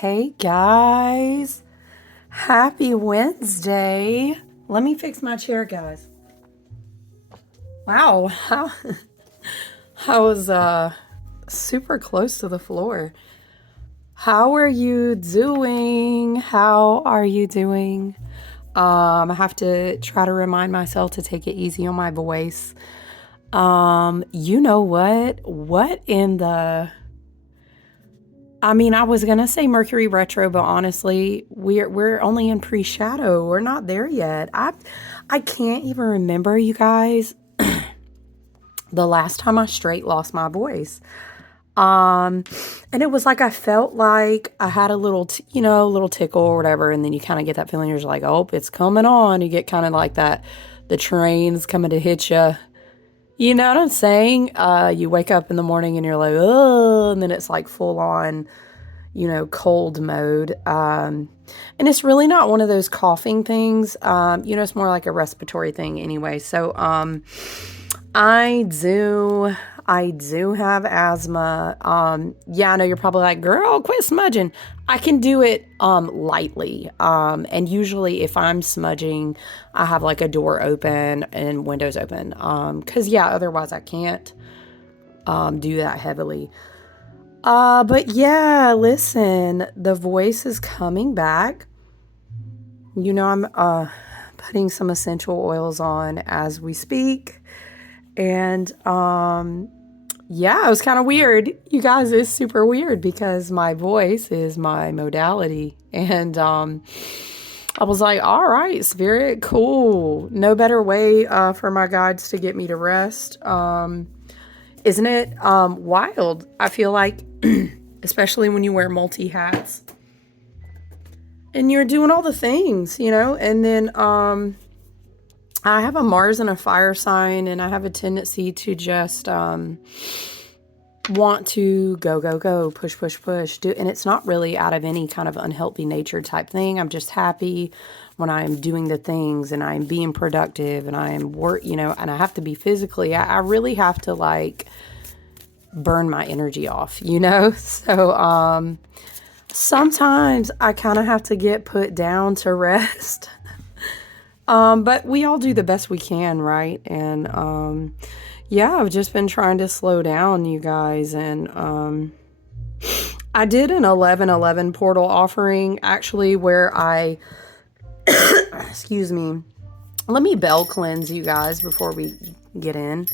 Hey guys, happy Wednesday. Let me fix my chair, guys. Wow, I was super close to the floor. How are you doing? How are you doing? I have to try to remind myself to take it easy on my voice. You know what? What in the I was gonna say Mercury retro, but honestly, we're only in pre-shadow. We're not there yet. I can't even remember, you guys, the last time I straight lost my voice. Um, and it was like I felt like I had a little, little tickle or whatever, and then you kind of get that feeling. You're just like, oh, it's coming on. You get kind of like that, the train's coming to hit you. You know what I'm saying? You wake up in the morning and you're like, oh, and then it's like full on, cold mode. And it's really not one of those coughing things. It's more like a respiratory thing anyway. So, I do have asthma. Yeah, I know you're probably like, girl, quit smudging. I can do it, lightly. And usually if I'm smudging, I have like a door open and windows open. 'Cause yeah, otherwise I can't, do that heavily. But yeah, listen, the voice is coming back. I'm putting some essential oils on as we speak. And yeah, it was kind of weird. You guys, it's super weird because my voice is my modality. And I was like, all right, spirit, cool. No better way for my guides to get me to rest. Isn't it wild? I feel like, especially when you wear multi hats and you're doing all the things, and then I have a Mars and a fire sign, and I have a tendency to just want to go, push, push, push. And it's not really out of any kind of unhealthy nature type thing. I'm just happy when I am doing the things and I'm being productive and I am and I have to be physically, I really have to like burn my energy off, So sometimes I kind of have to get put down to rest. But we all do the best we can, right? And yeah, I've just been trying to slow down, you guys. And I did an 11/11 portal offering, actually, where I, excuse me, let me bell cleanse you guys before we get in.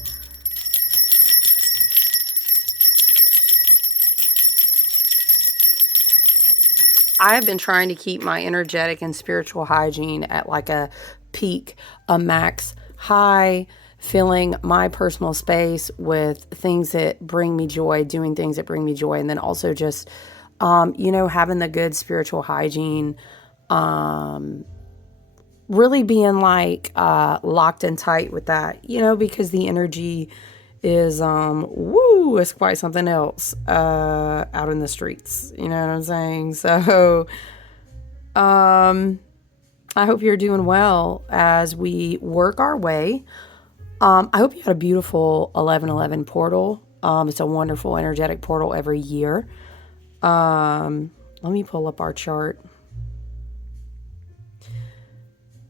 I have been trying to keep my energetic and spiritual hygiene at like a peak, a max high, filling my personal space with things that bring me joy, doing things that bring me joy, and then also just, having the good spiritual hygiene, really being like locked and tight with that, because the energy is it's quite something else out in the streets, you know what I'm saying? So I hope you're doing well as we work our way. I hope you had a beautiful 11/11 portal. It's a wonderful energetic portal every year. Let me pull up our chart.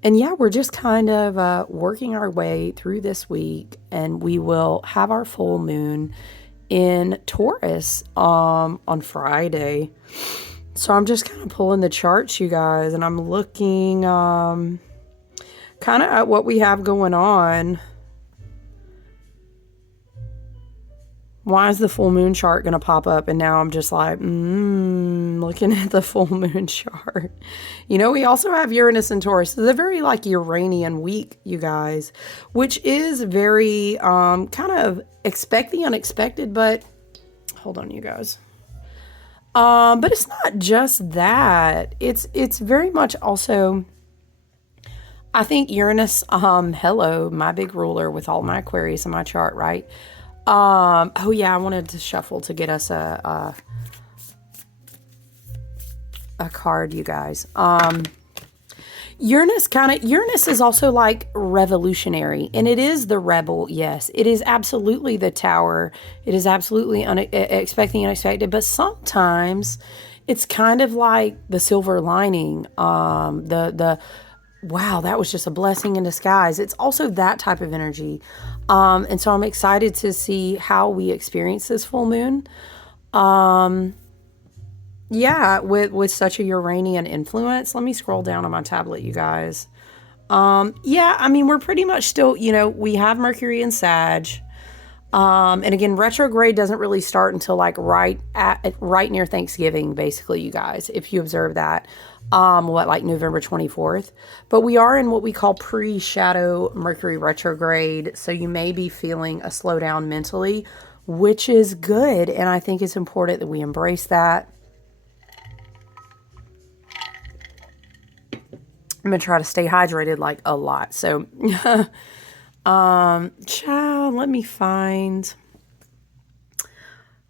And yeah, we're just kind of working our way through this week, and we will have our full moon in Taurus on Friday. So I'm just kind of pulling the charts, you guys, and I'm looking kind of at what we have going on. Why is the full moon chart going to pop up? And now I'm just like, looking at the full moon chart. We also have Uranus and Taurus. It's a very like Uranian week, you guys, which is very kind of expect the unexpected, but hold on, you guys. But it's not just that. It's very much also, I think Uranus, hello, my big ruler with all my Aquarius in my chart, right? Oh yeah, I wanted to shuffle to get us a card, you guys. Uranus is also like revolutionary, and it is the rebel. Yes, it is absolutely the tower. It is absolutely expecting unexpected, but sometimes it's kind of like the silver lining. The wow, that was just a blessing in disguise. It's also that type of energy. And so I'm excited to see how we experience this full moon. Yeah, with such a Uranian influence. Let me scroll down on my tablet, you guys. Yeah, I mean, we're pretty much still, we have Mercury in Sag. And again, retrograde doesn't really start until like right near Thanksgiving, basically, you guys, if you observe that. Like November 24th. But we are in what we call pre-shadow Mercury retrograde. So you may be feeling a slowdown mentally, which is good. And I think it's important that we embrace that. I'm going to try to stay hydrated like a lot. So, child, let me find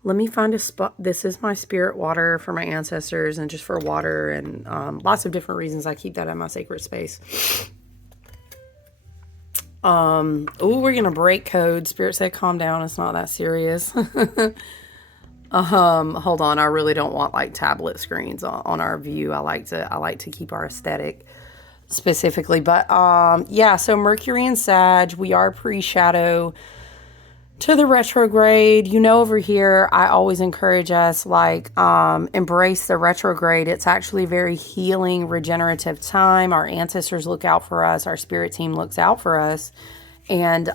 a spot. This is my spirit water for my ancestors and just for water and lots of different reasons. I keep that in my sacred space. Oh, we're going to break code. Spirit said, calm down. It's not that serious. Hold on. I really don't want like tablet screens on our view. I like to keep our aesthetic specifically, but yeah, so Mercury and Sag, we are pre-shadow to the retrograde. Over here I always encourage us like embrace the retrograde. It's actually a very healing, regenerative time. Our ancestors look out for us, our spirit team looks out for us, and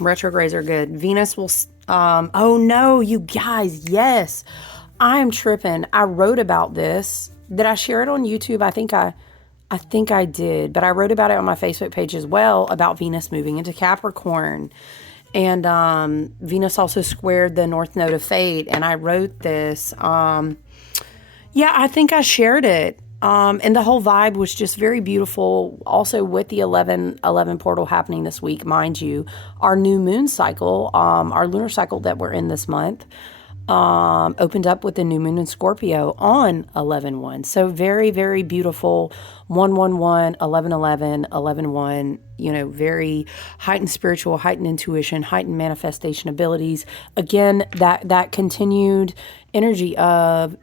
retrogrades are good. Venus will oh no, you guys, yes, I'm tripping. I wrote about this. Did I share it on YouTube? I think I did, but I wrote about it on my Facebook page as well, about Venus moving into Capricorn. And Venus also squared the North Node of Fate, and I wrote this. Yeah, I think I shared it. And the whole vibe was just very beautiful. Also with the 11/11 portal happening this week, mind you, our new moon cycle, our lunar cycle that we're in this month, opened up with the new moon in Scorpio on 11/1. So very, very beautiful. 1/1/1, 11/11, 11/1, very heightened spiritual, heightened intuition, heightened manifestation abilities. Again, that continued energy of,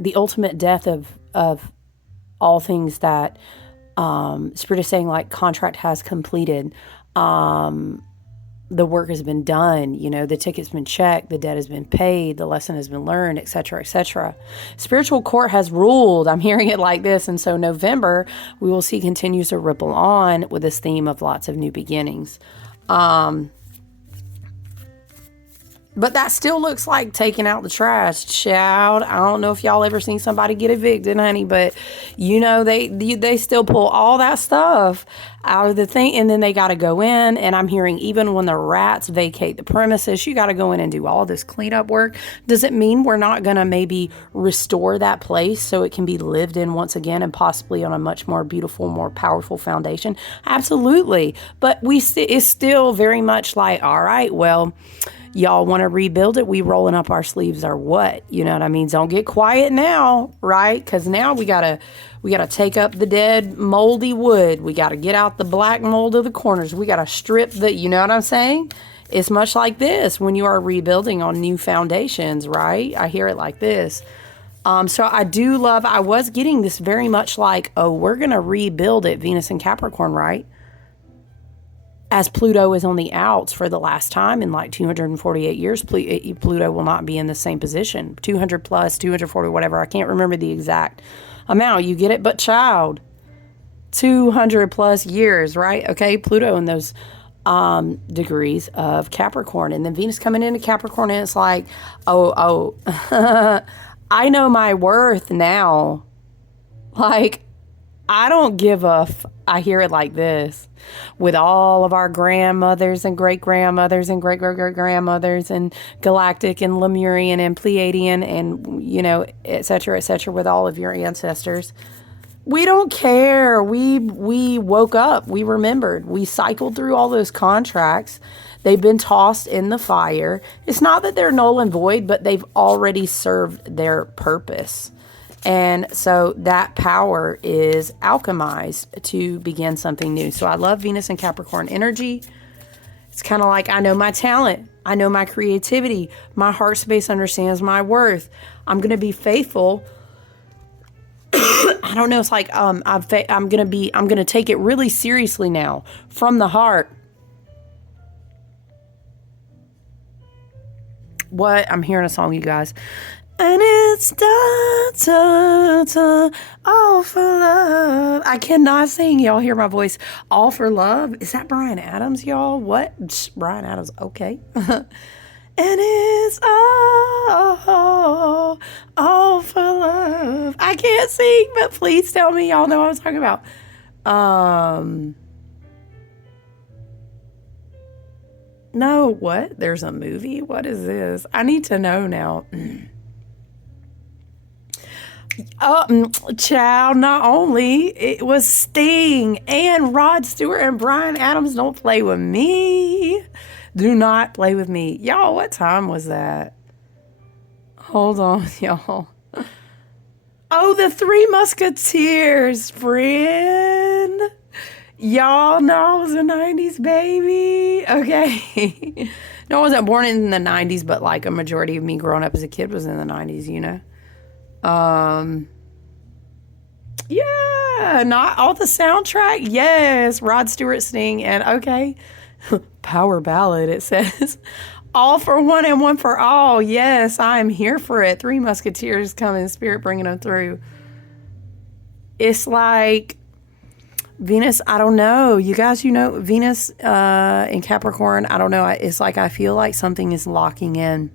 the ultimate death of all things that Spirit is saying, like, contract has completed. The work has been done, the ticket's been checked, the debt has been paid, the lesson has been learned, etc., etc. Spiritual court has ruled. I'm hearing it like this. And so November, we will see continues to ripple on with this theme of lots of new beginnings. But that still looks like taking out the trash, child. I don't know if y'all ever seen somebody get evicted, honey, but they still pull all that stuff out of the thing, and then they got to go in. And I'm hearing even when the rats vacate the premises, you got to go in and do all this cleanup work. Does it mean we're not going to maybe restore that place so it can be lived in once again, and possibly on a much more beautiful, more powerful foundation? Absolutely. But it's still very much like, all right, well, y'all want to rebuild it? We rolling up our sleeves or what? You know what I mean? Don't get quiet now, right? Because now we gotta take up the dead moldy wood. We gotta get out the black mold of the corners. We gotta strip you know what I'm saying? It's much like this when you are rebuilding on new foundations, right? I hear it like this. So I was getting this very much like, oh, we're gonna rebuild it, Venus and Capricorn, right? As Pluto is on the outs for the last time in like 248 years, Pluto will not be in the same position. 200 plus, 240, whatever. I can't remember the exact amount. You get it? But child, 200 plus years, right? Okay, Pluto in those degrees of Capricorn. And then Venus coming into Capricorn, and it's like, oh, I know my worth now. Like, I don't give I hear it like this. With all of our grandmothers and great-grandmothers and great-great-great-grandmothers and galactic and Lemurian and Pleiadian and, et cetera, with all of your ancestors. We don't care. We woke up. We remembered. We cycled through all those contracts. They've been tossed in the fire. It's not that they're null and void, but they've already served their purpose. And so that power is alchemized to begin something new. So I love Venus and Capricorn energy. It's kind of like, I know my talent. I know my creativity. My heart space understands my worth. I'm going to be faithful. I don't know. It's like, I'm going to take it really seriously now from the heart. What? I'm hearing a song, you guys. And it's all for love. I cannot sing. Y'all hear my voice. All for love. Is that Bryan Adams, y'all? What? Bryan Adams. Okay. And it's all for love. I can't sing, but please tell me y'all know what I'm talking about. No, what? There's a movie? What is this? I need to know now. Child, not only it was Sting and Rod Stewart and Bryan Adams. Don't play with me. Do not play with me. Y'all, what time was that? Hold on, y'all. Oh, the Three Musketeers, friend. Y'all know I was a 90s baby. Okay. No, I wasn't born in the 90s, but like a majority of me growing up as a kid was in the 90s, you know? Yeah, not all the soundtrack. Yes, Rod Stewart, Sting, and okay. Power ballad, it says. All for one and one for all. Yes, I am here for it. Three Musketeers come in spirit, bringing them through. It's like Venus, I don't know. You guys, you know, Venus in Capricorn, I don't know. It's like I feel like something is locking in.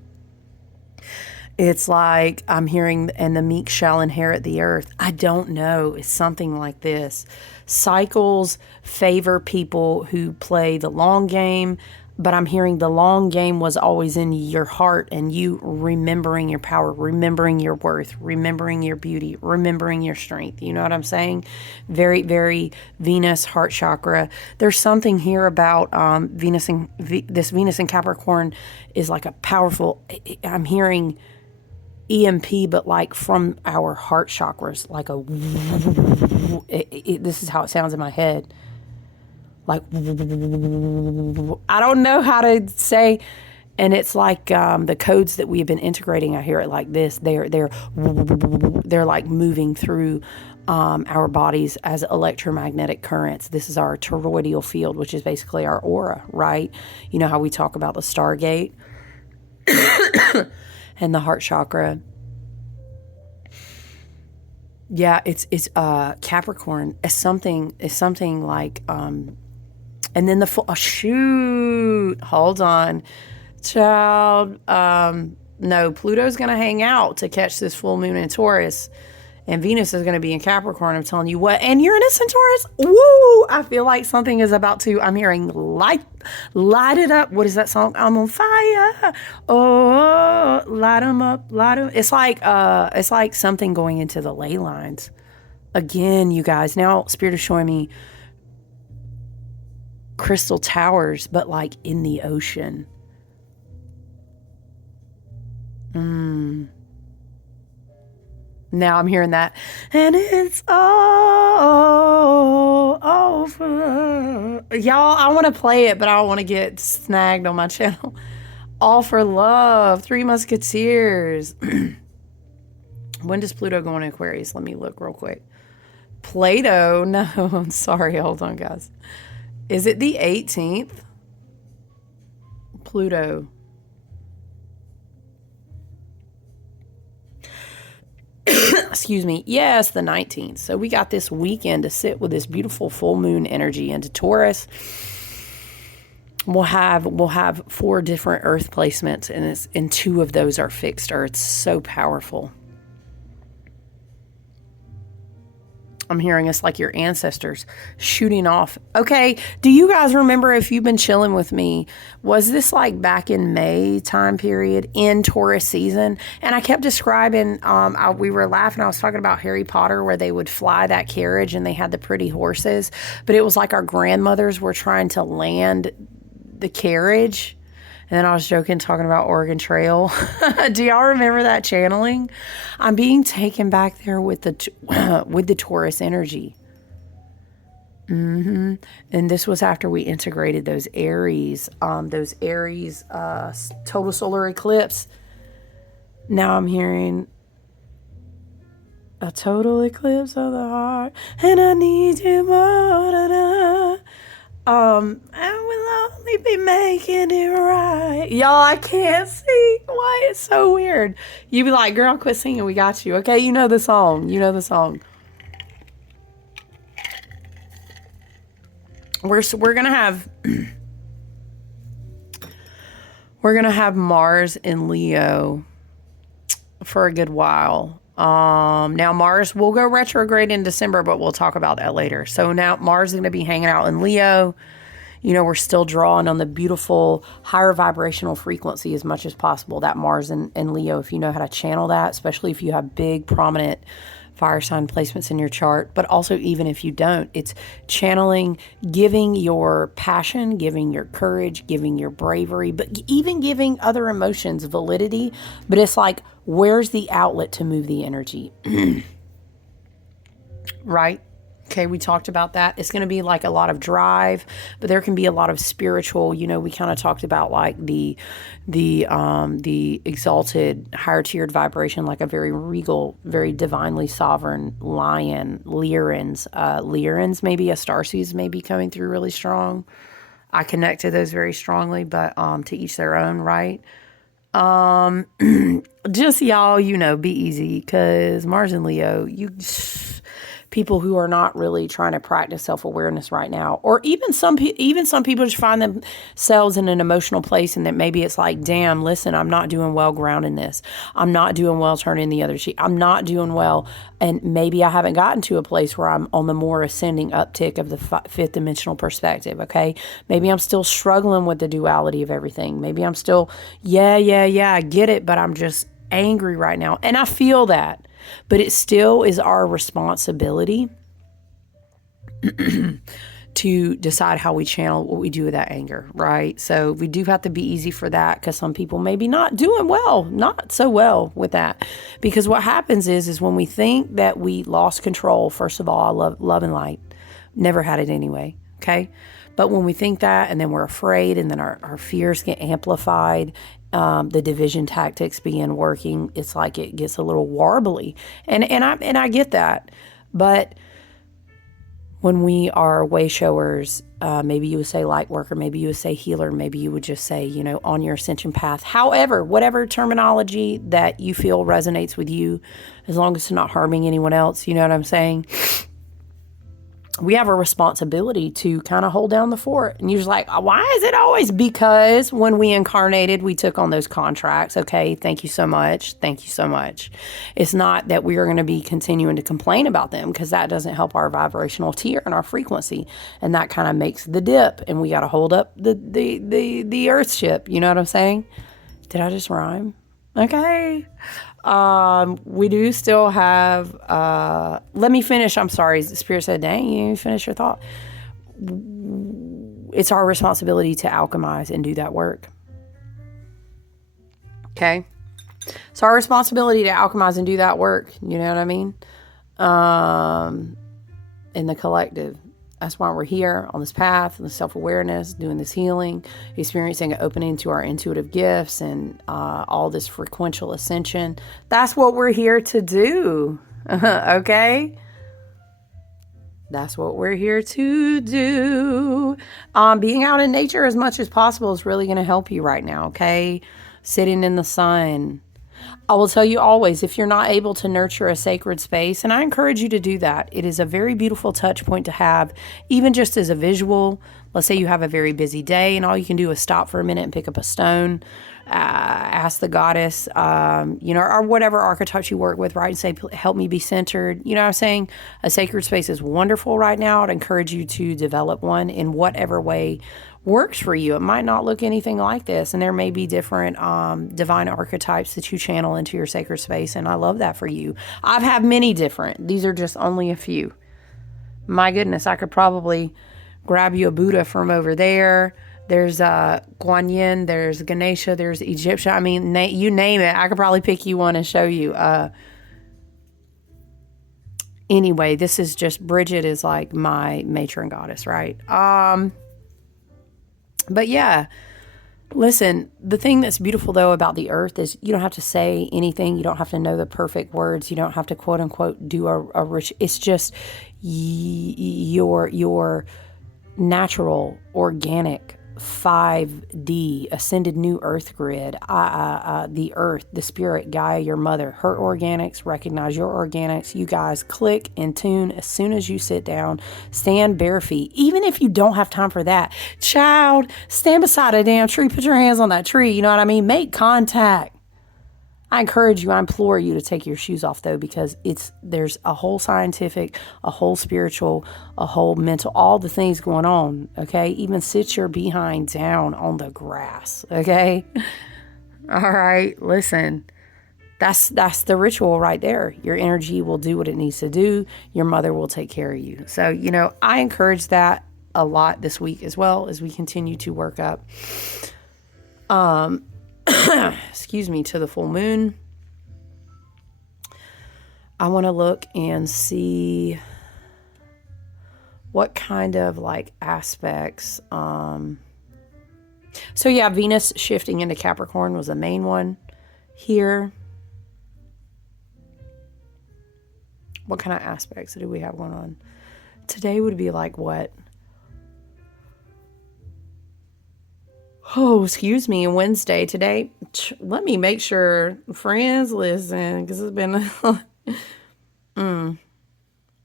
It's like I'm hearing, and the meek shall inherit the earth. I don't know. It's something like this. Cycles favor people who play the long game, but I'm hearing the long game was always in your heart and you remembering your power, remembering your worth, remembering your beauty, remembering your strength. You know what I'm saying? Very, very Venus heart chakra. There's something here about Venus and this Venus in Capricorn is like a powerful, I'm hearing EMP, but like from our heart chakras, like a, this is how it sounds in my head. Like, I don't know how to say, and it's like the codes that we have been integrating. I hear it like this. They're like moving through our bodies as electromagnetic currents. This is our toroidal field, which is basically our aura, right? You know how we talk about the Stargate and the heart chakra. Yeah, it's Capricorn. It's something like and then shoot, hold on, child. No, Pluto's gonna hang out to catch this full moon in Taurus, and Venus is gonna be in Capricorn. I'm telling you what, and Uranus in Taurus. Woo! I feel like something is about to. I'm hearing light it up. What is that song? I'm on fire. Oh, light 'em up, light 'em. It's like something going into the ley lines. Again, you guys. Now, Spirit is showing me crystal towers, but like in the ocean. Now I'm hearing that, and it's all for y'all. I want to play it, but I don't want to get snagged on my channel. All for love, Three Musketeers. When does Pluto go in Aquarius? Let me look real quick. Plato, no, I'm sorry. Hold on, guys. Is it the 18th? Pluto. Excuse me. Yes, the 19th. So we got this weekend to sit with this beautiful full moon energy into Taurus. We'll have 4 different Earth placements, and 2 of those are fixed Earths. So powerful. I'm hearing it's like your ancestors shooting off. Okay, do you guys remember, if you've been chilling with me, was this like back in May time period in Taurus season? And I kept describing, we were laughing, I was talking about Harry Potter where they would fly that carriage and they had the pretty horses, but it was like our grandmothers were trying to land the carriage. And then I was joking, talking about Oregon Trail. Do y'all remember that channeling? I'm being taken back there with the Taurus energy. And this was after we integrated those Aries total solar eclipse. Now I'm hearing a total eclipse of the heart, and I need you more. And we'll only be making it right. Y'all, I can't see why it's so weird. You be like, girl, quit singing. We got you. Okay, you know the song. You know the song. We're gonna have Mars in Leo for a good while. Now Mars will go retrograde in December, but we'll talk about that later. So now Mars is going to be hanging out in Leo. You know, we're still drawing on the beautiful higher vibrational frequency as much as possible. That Mars in Leo, if you know how to channel that, especially if you have big, prominent fire sign placements in your chart, but also even if you don't, it's channeling, giving your passion, giving your courage, giving your bravery, but even giving other emotions validity. But it's like, where's the outlet to move the energy? Right? Okay, we talked about that. It's going to be like a lot of drive, but there can be a lot of spiritual, you know, we kind of talked about like the exalted, higher tiered vibration, like a very regal, very divinely sovereign lion, Lyrans, maybe a starseeds may be coming through really strong. I connect to those very strongly, but to each their own, right? Just y'all, you know, be easy, because Mars and Leo, people who are not really trying to practice self-awareness right now, or even some people just find themselves in an emotional place, and that maybe it's like, damn, listen, I'm not doing well grounding this. I'm not doing well turning the other cheek. I'm not doing well. And maybe I haven't gotten to a place where I'm on the more ascending uptick of the fifth dimensional perspective. Okay. Maybe I'm still struggling with the duality of everything. Maybe I'm still, yeah, I get it, but I'm just angry right now. And I feel that. But it still is our responsibility to decide how we channel what we do with that anger, right? So we do have to be easy for that, because some people may be not doing well, not so well with that. Because what happens is when we think that we lost control, first of all, I love and light. Never had it anyway, okay? But when we think that, and then we're afraid, and then our fears get amplified, the division tactics begin working. It's like it gets a little warbly, and I get that. But when we are way showers, maybe you would say light worker, maybe you would say healer, maybe you would just say, you know, on your ascension path. However, whatever terminology that you feel resonates with you, as long as it's not harming anyone else, you know what I'm saying? We have a responsibility to kind of hold down the fort. And you're like, why is it always? Because when we incarnated, we took on those contracts. Okay, thank you so much. Thank you so much. It's not that we are going to be continuing to complain about them, because that doesn't help our vibrational tier and our frequency. And that kind of makes the dip. And we got to hold up the earth ship. You know what I'm saying? Did I just rhyme? Okay. We do still have, let me finish. I'm sorry. The Spirit said, dang, you didn't finish your thought. It's our responsibility to alchemize and do that work. Okay. It's our responsibility to alchemize and do that work. You know what I mean? In the collective. That's why we're here on this path, the self-awareness, doing this healing, experiencing an opening to our intuitive gifts, and all this frequential ascension. That's what we're here to do. Okay? That's what we're here to do. Being out in nature as much as possible is really going to help you right now, okay? Sitting in the sun. I will tell you always, if you're not able to nurture a sacred space, and I encourage you to do that, it is a very beautiful touch point to have, even just as a visual. Let's say you have a very busy day and all you can do is stop for a minute and pick up a stone, ask the goddess, or whatever archetypes you work with, right? And say, help me be centered. You know what I'm saying? A sacred space is wonderful right now. I'd encourage you to develop one in whatever way works for you. It might not look anything like this, and there may be different divine archetypes that you channel into your sacred space, and I love that for you. I've had many different. These are just only a few. My goodness, I could probably grab you a Buddha from over there, There's Guan Yin, there's Ganesha, there's Egyptian. I mean, you name it. I could probably pick you one and show you. Anyway, this is just, Bridget is like my matron goddess, right? But yeah, listen, the thing that's beautiful though about the earth is you don't have to say anything. You don't have to know the perfect words. You don't have to quote unquote do a rich, it's just your natural, organic, 5D ascended new earth grid, the earth, the spirit, Gaia, your mother, her organics, recognize your organics. You guys click and tune as soon as you sit down, stand bare feet. Even if you don't have time for that, child, stand beside a damn tree, put your hands on that tree. You know what I mean? Make contact. I encourage you, I implore you to take your shoes off though, because there's a whole scientific, a whole spiritual, a whole mental, all the things going on, okay? Even sit your behind down on the grass, okay? All right, listen, that's the ritual right there. Your energy will do what it needs to do. Your mother will take care of you. So, I encourage that a lot this week as well as we continue to work up. Excuse me, to the full moon. I want to look and see what kind of like aspects. So yeah, Venus shifting into Capricorn was the main one here. What kind of aspects do we have going on? Today would be like what? Oh, excuse me, Wednesday today. Let me make sure friends listen, because it's been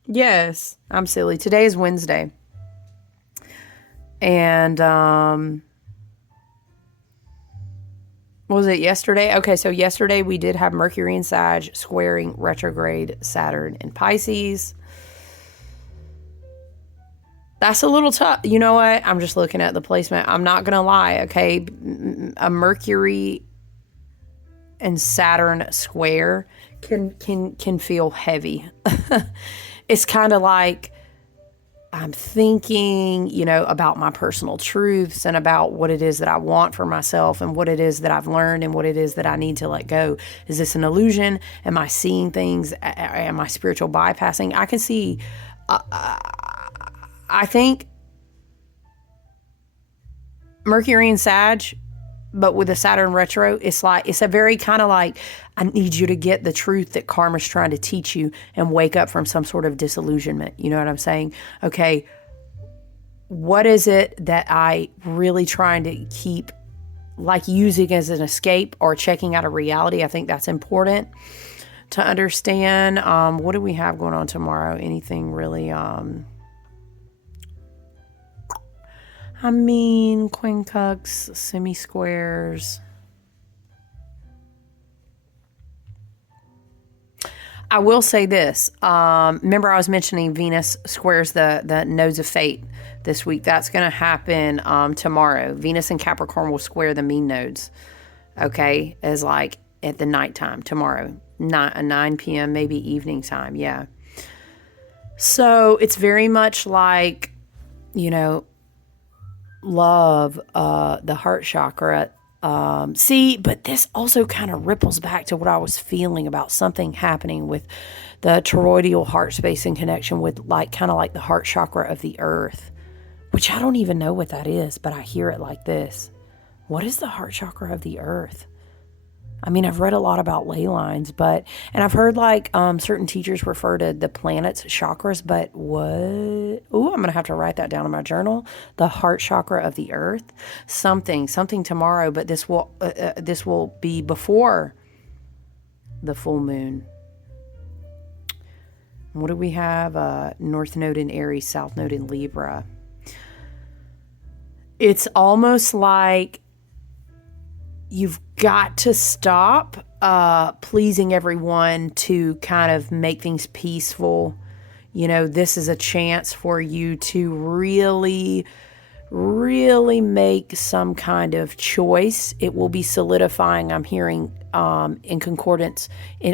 Yes, I'm silly. Today is Wednesday. And was it yesterday? Okay, so yesterday we did have Mercury in Sag squaring retrograde Saturn in Pisces. That's a little tough. You know what? I'm just looking at the placement. I'm not going to lie, okay? A Mercury and Saturn square can feel heavy. It's kind of like I'm thinking, about my personal truths and about what it is that I want for myself and what it is that I've learned and what it is that I need to let go. Is this an illusion? Am I seeing things? Am I spiritual bypassing? I can see... I think Mercury and Sag, but with a Saturn retro, it's a very kind of like, I need you to get the truth that karma's trying to teach you and wake up from some sort of disillusionment. You know what I'm saying? Okay, what is it that I really trying to keep like using as an escape or checking out of reality? I think that's important to understand. What do we have going on tomorrow? Anything really... quincunx, semi-squares. I will say this. Remember I was mentioning Venus squares the nodes of fate this week. That's going to happen tomorrow. Venus and Capricorn will square the mean nodes. Okay? As like at the nighttime tomorrow. 9 p.m., maybe evening time. Yeah. So it's very much like, love, the heart chakra. But this also kind of ripples back to what I was feeling about something happening with the toroidal heart space in connection with kind of like the heart chakra of the earth, which I don't even know what that is, but I hear it like this. What is the heart chakra of the earth? I mean, I've read a lot about ley lines, and I've heard certain teachers refer to the planets chakras, but what? Oh, I'm going to have to write that down in my journal. The heart chakra of the earth, something tomorrow, but this will be before the full moon. What do we have? North node in Aries, South node in Libra. It's almost like you've got to stop pleasing everyone to kind of make things peaceful. This is a chance for you to really, really make some kind of choice. It will be solidifying, I'm hearing, in concordance to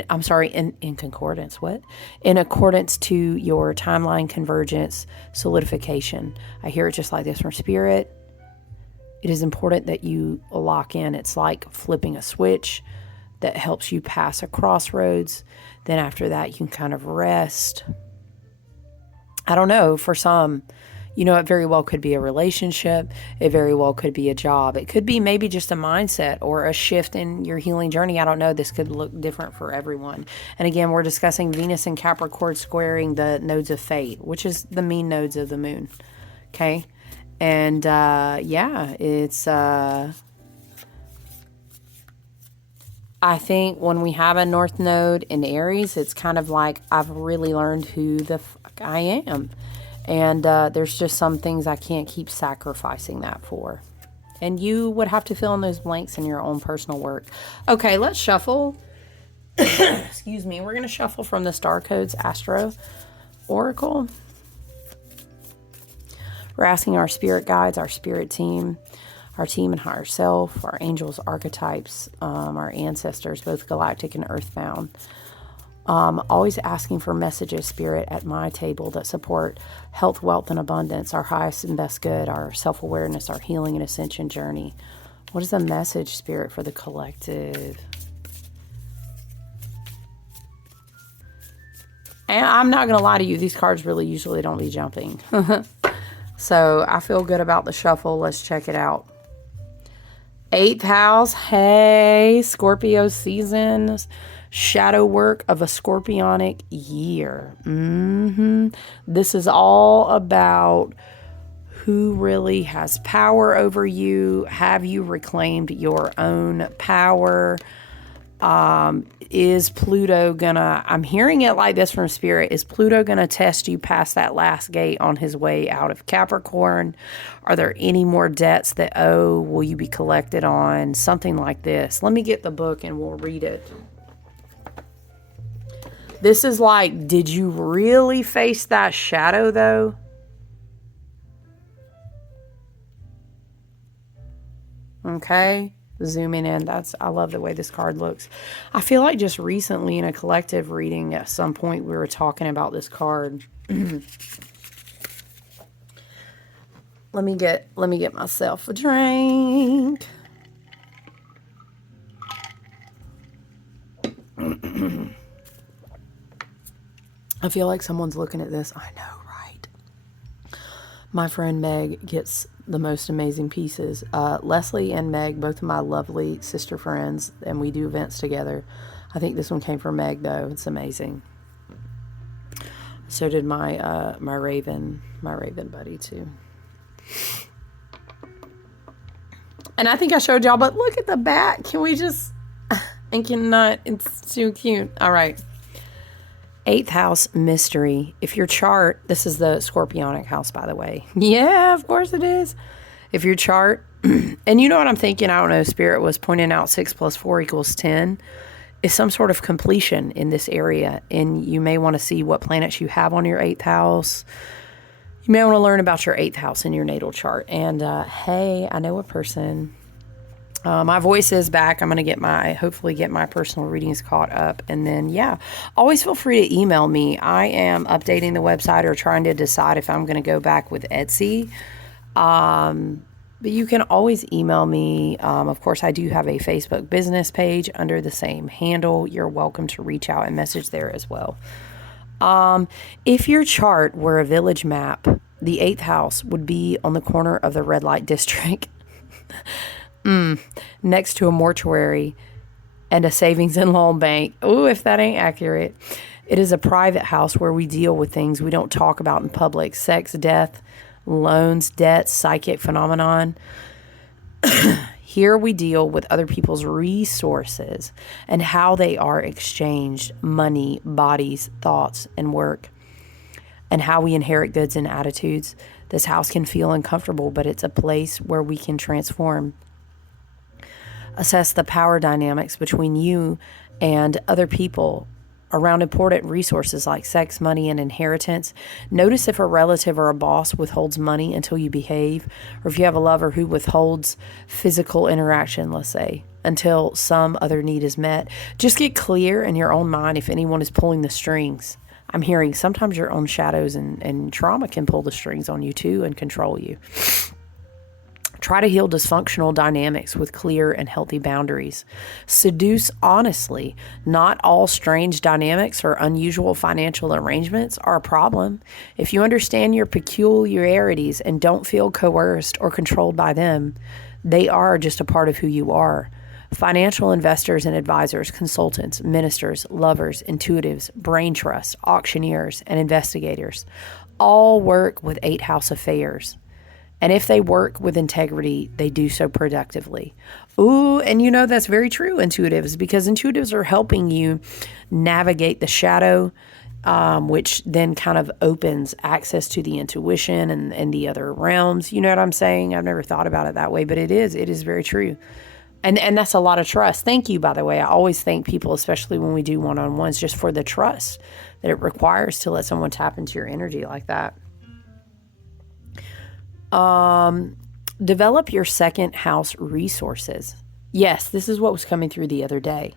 your timeline convergence solidification. I hear it just like this from Spirit. it is important that you lock in. It's like flipping a switch that helps you pass a crossroads. Then after that, you can kind of rest. I don't know, for some, it very well could be a relationship. It very well could be a job. It could be maybe just a mindset or a shift in your healing journey. I don't know. This could look different for everyone. And again, we're discussing Venus and Capricorn squaring the nodes of fate, which is the mean nodes of the moon. Okay. And, it's, I think when we have a North Node in Aries, it's kind of like I've really learned who the fuck I am. And there's just some things I can't keep sacrificing that for. And you would have to fill in those blanks in your own personal work. Okay, let's shuffle. Excuse me. We're going to shuffle from the Star Codes Astro Oracle. We're asking our spirit guides, our spirit team, our team and higher self, our angels, archetypes, our ancestors, both galactic and earthbound. Always asking for messages, Spirit, at my table that support health, wealth, and abundance, our highest and best good, our self-awareness, our healing and ascension journey. What is the message, Spirit, for the collective? And I'm not going to lie to you, these cards really usually don't be jumping. So I feel good about the shuffle. Let's check it out. 8th house. Hey, Scorpio seasons. Shadow work of a scorpionic year. This is all about who really has power over you. Have you reclaimed your own power? Is Pluto gonna, I'm hearing it like this from Spirit, is Pluto gonna test you past that last gate on his way out of Capricorn? Are there any more debts that will you be collected on? Something like this. Let me get the book and we'll read it. This is like, did you really face that shadow though? Okay. Zooming in, I love the way this card looks. I feel like just recently in a collective reading at some point we were talking about this card. Let me get myself a drink. I feel like someone's looking at this. I know, right? My friend Meg gets the most amazing pieces. Leslie and Meg, both of my lovely sister friends, and we do events together. I think this one came from Meg, though. It's amazing. So did my Raven buddy, too. And I think I showed y'all, but look at the back. Can we just... I cannot. It's too cute. All right. 8th house mystery. If your chart, this is the Scorpionic house, by the way. Yeah, of course it is. If your chart, and you know what I'm thinking, I don't know, Spirit was pointing out 6 + 4 = 10, is some sort of completion in this area. And you may want to see what planets you have on your 8th house. You may want to learn about your 8th house in your natal chart. And hey, I know a person. My voice is back. I'm going to hopefully get my personal readings caught up. And then, yeah, always feel free to email me. I am updating the website or trying to decide if I'm going to go back with Etsy. But you can always email me. Of course, I do have a Facebook business page under the same handle. You're welcome to reach out and message there as well. If your chart were a village map, the 8th house would be on the corner of the red light district. Next to a mortuary and a savings and loan bank. Oh, if that ain't accurate. It is a private house where we deal with things we don't talk about in public. Sex, death, loans, debts, psychic phenomenon. Here we deal with other people's resources and how they are exchanged, money, bodies, thoughts, and work, and how we inherit goods and attitudes. This house can feel uncomfortable, but it's a place where we can transform. Assess the power dynamics between you and other people around important resources like sex, money, and inheritance. Notice if a relative or a boss withholds money until you behave, or if you have a lover who withholds physical interaction, let's say, until some other need is met. Just get clear in your own mind if anyone is pulling the strings. I'm hearing sometimes your own shadows and trauma can pull the strings on you too and control you. Try to heal dysfunctional dynamics with clear and healthy boundaries. Seduce honestly. Not all strange dynamics or unusual financial arrangements are a problem. If you understand your peculiarities and don't feel coerced or controlled by them, they are just a part of who you are. Financial investors and advisors, consultants, ministers, lovers, intuitives, brain trusts, auctioneers, and investigators all work with 8th house affairs. And if they work with integrity, they do so productively. Ooh, and you know that's very true, intuitives, because intuitives are helping you navigate the shadow, which then kind of opens access to the intuition and the other realms. You know what I'm saying? I've never thought about it that way, but it is very true. And that's a lot of trust. Thank you, by the way. I always thank people, especially when we do one-on-ones, just for the trust that it requires to let someone tap into your energy like that. Develop your 2nd house resources. Yes, this is what was coming through the other day.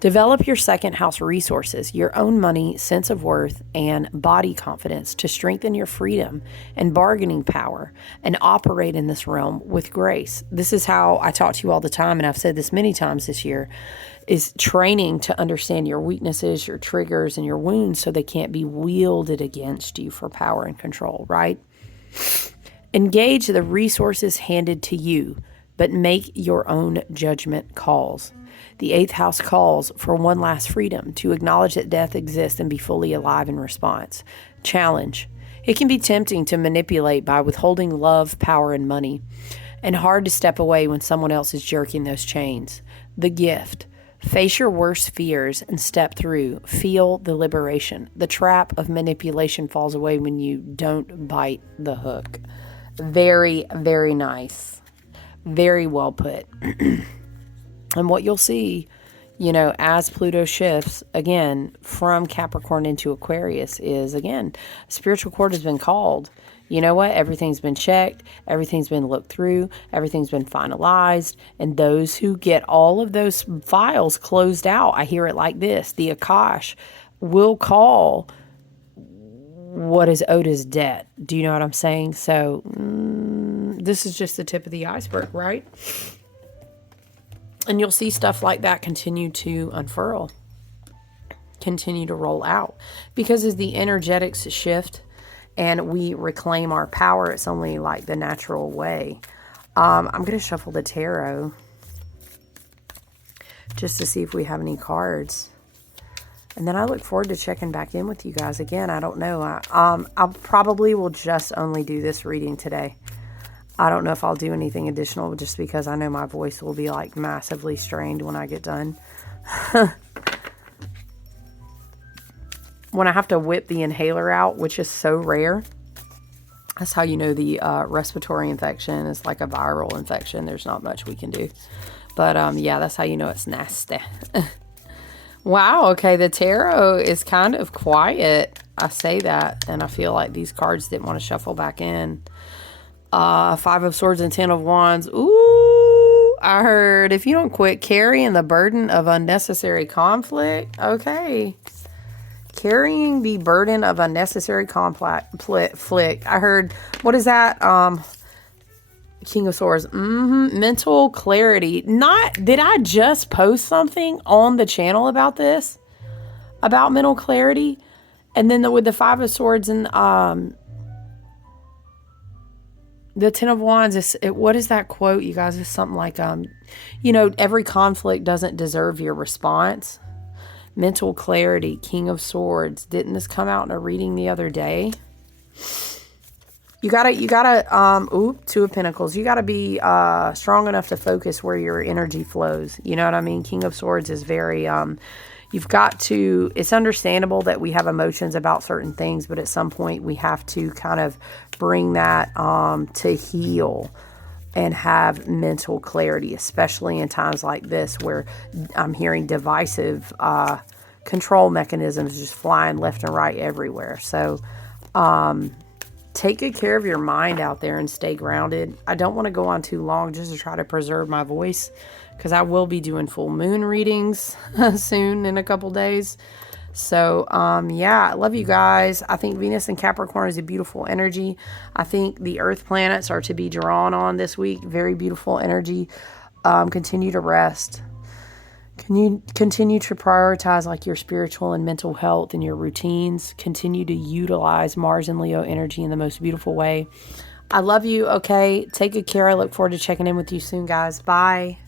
Develop your 2nd house resources, your own money, sense of worth, and body confidence to strengthen your freedom and bargaining power and operate in this realm with grace. This is how I talk to you all the time, and I've said this many times this year, is training to understand your weaknesses, your triggers, and your wounds so they can't be wielded against you for power and control, right? Engage the resources handed to you, but make your own judgment calls. The 8th house calls for one last freedom, to acknowledge that death exists and be fully alive in response. Challenge. It can be tempting to manipulate by withholding love, power, and money, and hard to step away when someone else is jerking those chains. The gift. Face your worst fears and step through. Feel the liberation. The trap of manipulation falls away when you don't bite the hook. Very, very nice. Very well put. And what you'll see, you know, as Pluto shifts, again, from Capricorn into Aquarius is, again, spiritual court has been called. You know what? Everything's been checked. Everything's been looked through. Everything's been finalized. And those who get all of those files closed out, I hear it like this, the Akash will call what is owed as debt. Do you know what I'm saying? So this is just the tip of the iceberg, right? And you'll see stuff like that continue to unfurl, continue to roll out. Because as the energetics shift and we reclaim our power, it's only like the natural way. I'm going to shuffle the tarot just to see if we have any cards. And then I look forward to checking back in with you guys again. I don't know. I probably will just only do this reading today. I don't know if I'll do anything additional just because I know my voice will be like massively strained when I get done. When I have to whip the inhaler out, which is so rare, that's how you know the respiratory infection is like a viral infection. There's not much we can do. But yeah, that's how you know it's nasty. Wow, okay, the tarot is kind of quiet. I say that, and I feel like these cards didn't want to shuffle back in. 5 of Swords and 10 of Wands. Ooh, I heard if you don't quit carrying the burden of unnecessary conflict. Okay. Carrying the burden of unnecessary conflict. I heard, what is that? King of Swords. Mental clarity. Did I just post something on the channel about this? About mental clarity? And then with the 5 of Swords and the 10 of Wands, what is that quote, you guys? It's something like, you know, every conflict doesn't deserve your response. Mental clarity, King of Swords. Didn't this come out in a reading the other day? You gotta, 2 of Pentacles. You gotta be strong enough to focus where your energy flows. You know what I mean? King of Swords is very, you've got to, it's understandable that we have emotions about certain things, but at some point we have to kind of bring that to heal and have mental clarity, especially in times like this where I'm hearing divisive control mechanisms just flying left and right everywhere. So take good care of your mind out there and stay grounded. I don't want to go on too long just to try to preserve my voice, because I will be doing full moon readings soon in a couple days. So, yeah, I love you guys. I think Venus and Capricorn is a beautiful energy. I think the earth planets are to be drawn on this week. Very beautiful energy. Continue to rest. Can you continue to prioritize like your spiritual and mental health and your routines? Continue to utilize Mars and Leo energy in the most beautiful way. I love you. Okay. Take good care. I look forward to checking in with you soon, guys. Bye.